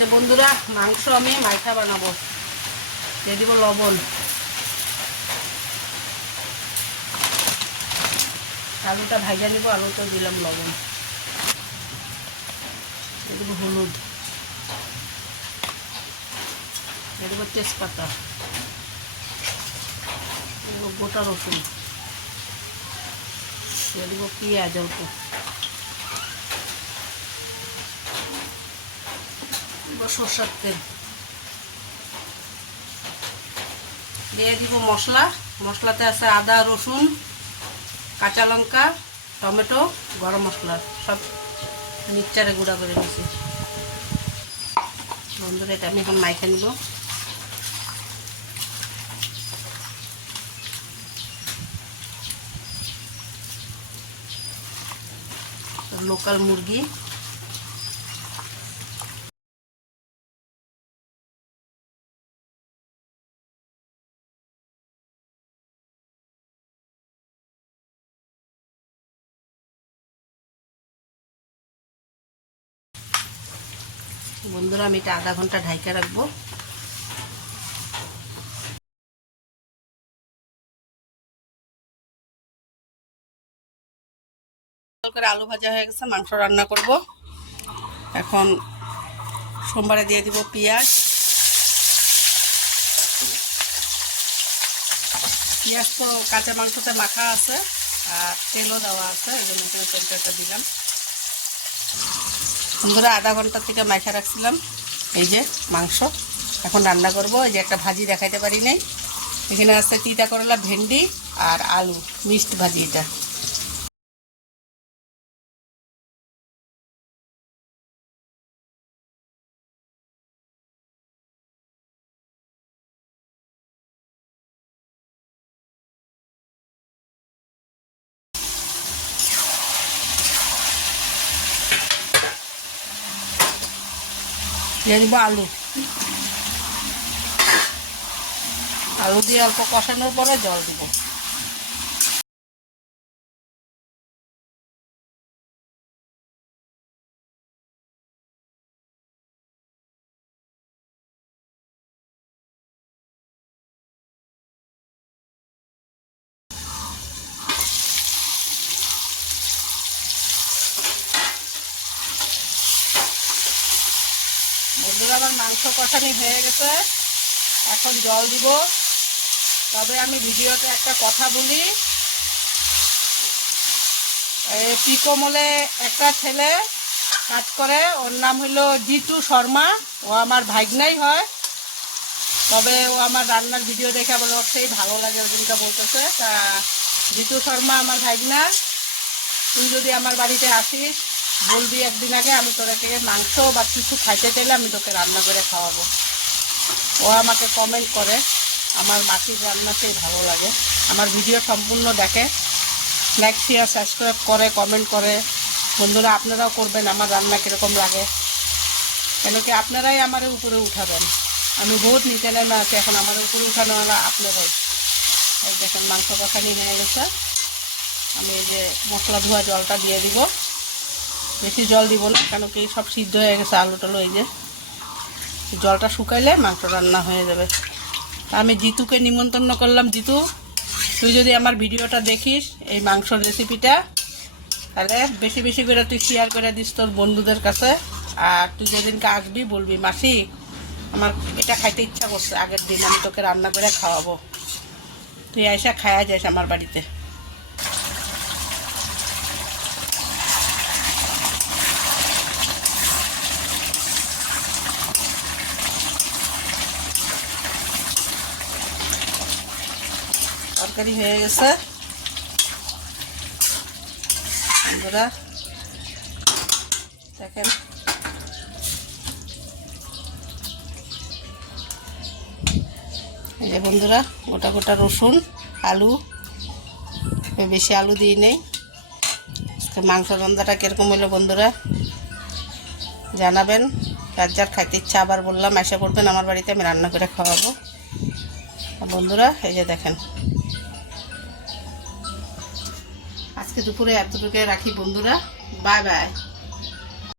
আজকে বন্ধুরা মাংস আমি মাইখা বানাবো। দিয়ে দিব লবণ, আলুটা ভাজা নিব, আলুটা দিলাম লবণ, দিয়ে দিব হলুদ, দিয়ে দিব তেজপাতা, দিয়ে দিব গোটা রসুন, দিয়ে দিব পেঁয়াজ অল্প, দিব সরষের তেল, দিয়ে দিব মশলা। মশলাতে আছে আদা, রসুন, কাঁচা লঙ্কা, টমেটো, গরম মশলা সব মিক্সচারে গুঁড়া করে নিয়েছি। বন্ধুরা এটা আমি এখন মাইখা নিব। লোকাল মুরগি, বন্ধুরা আমি এটা আধা ঘন্টা ঢাইকা রাখবো। করে আলু ভাজা হয়ে গেছে, মাংস রান্না করব। এখন সোমবারে দিয়ে দিব পেঁয়াজ। পেঁয়াজ তো কাঁচা মাংসতে মাখা আছে আর তেলও দেওয়া আছে, এই জন্য তেলটা দিলাম। বন্ধুরা আধা ঘন্টা থেকে মাখা রাখছিলাম এই যে মাংস, এখন রান্না করব। এই যে একটা ভাজি দেখাইতে পারি নাই, এখানে আছে তিতা করলা, ভেন্ডি আর আলু মিক্সড ভাজি। এটা দিয়ে দিব আলু। আলু দিয়ে অল্প কষানোর পরে জল দিব। বন্ধুরা আমার মাংস কষানি হয়ে গেছে, এখন জল দিব। তবে আমি ভিডিওতে একটা কথা বলি, পিকোমলে একটা ছেলে কাজ করে, ওর নাম হলো জিতু শর্মা। ও আমার ভাগ্নাই হয়, তবে ও আমার রান্নার ভিডিও দেখে বলে ওর সেই ভালো লাগে ওদিনটা বলতেছে। তা জিতু শর্মা আমার ভাগ্না, তুই যদি আমার বাড়িতে আসিস বলবি একদিন আগে, আমি তোকে মাংস বা কিছু খাইতে চাইলে আমি তোকে রান্না করে খাওয়াবো। ও আমাকে কমেন্ট করে, আমার মাটির রান্নাতেই ভালো লাগে। আমার ভিডিও সম্পূর্ণ দেখে, লাইক শেয়ার সাবস্ক্রাইব করে, কমেন্ট করে। বন্ধুরা আপনারাও করবেন আমার রান্না কীরকম লাগে, কেন কি আপনারাই আমার উপরে উঠাবেন। আমি বহুত নিচে নেমে আছি, এখন আমার উপরে উঠানো হলো আপনারাই। এই দেখেন মাংস কষানি হয়ে গেছে, আমি এই যে মশলা ধোয়া জলটা দিয়ে দিব। বেশি জল দিব না, কেন কি সব সিদ্ধ হয়ে গেছে আলু টালু। এই যে জলটা শুকাইলে মাংস রান্না হয়ে যাবে। আমি জিতুকে নিমন্ত্রণ করলাম, জিতু তুই যদি আমার ভিডিওটা দেখিস এই মাংসর রেসিপিটা, তাহলে বেশি বেশি করে তুই শেয়ার করে দিস তোর বন্ধুদের কাছে। আর তুই যেদিনকে আসবি বলবি, মাসি আমার এটা খাইতে ইচ্ছা করছে, আগের দিন আমি তোকে রান্না করে খাওয়াবো, তুই আইসা খাওয়া যাস আমার বাড়িতে। তরকারি হয়ে গেছে বন্ধুরা, দেখেন এই যে বন্ধুরা গোটা গোটা রসুন, আলু, বেশি আলু দিই নেই। মাংস রান্নাটা কীরকম হইলো বন্ধুরা জানাবেন। যার যার খাইতে ইচ্ছা আবার বললাম এসে করবেন আমার বাড়িতে, আমি রান্না করে খাওয়াবো। বন্ধুরা এই যে দেখেন, আজকে দুপুরে এতটুকু রাখি বন্ধুরা, বাই বাই।